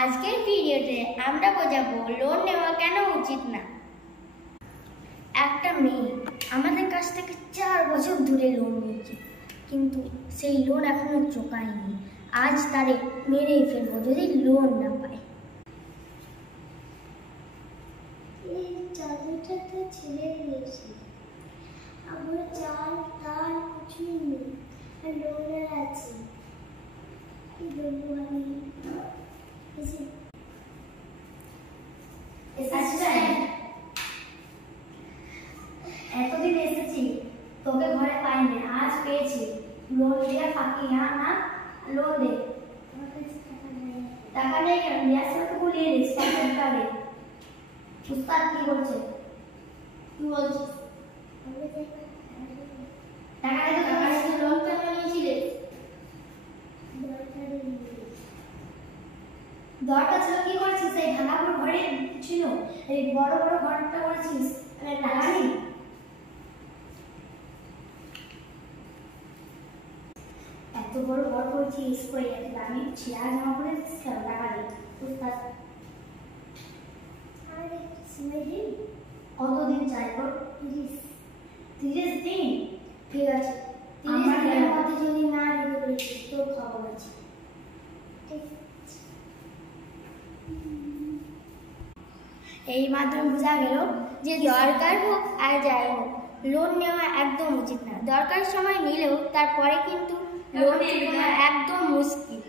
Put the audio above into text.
আজকের ভিডিওতে আমরা বোঝাবো লোন নেওয়া কেন উচিত না। একটা মেয়ে আমাদের কাছ থেকে 4 বছর ধরে লোন নিয়েছে, কিন্তু সেই লোন এখনো চোকায়নি। আজ তারে মেরেই ফেলবো যদি লোন না পায়। এই চাকরিটা তো ছেড়ে দিয়েছি, আমার চাল তার কিছুই নেই, আর লোনের আছে। কি বলবো আমি? এতদিন এসেছি, তোকে ঘরে পাইনি, আজ পেয়েছি। লোন দেওয়া ফাঁকি না, লোন দে। টাকা নেই কেন? দেওয়ার সময় তো বলিয়ে দিস টাকা দে। উস্তাদ কি বলছে? কি বলছিস? টাকা দে তো। টাকা দিয়ে লোন কেন নিয়েছিলি? দরকার ছিল। কি করেছিস? সেই ভাঙাপুর ঘরে ছিল, এই বড় বড় ঘরটা করেছিস, টাকা নেই। এত বড় ঘর করেছিস, করে আমি ছেঁড়া জামা পরে টাকা নেই। উস্তাদ কতদিন চাই তোর? 30 দিন। ঠিক আছে, 30 দিনের মধ্যে যদি না দিতে পেরেছিস তোর খবর আছে। এই মাধ্যমে বোঝা গেল যে দরকার হোক আর যাই হোক, লোন নেওয়া একদম উচিত না। দরকার সময় নিলেও তারপরে কিন্তু লোন একদম মুশকিল।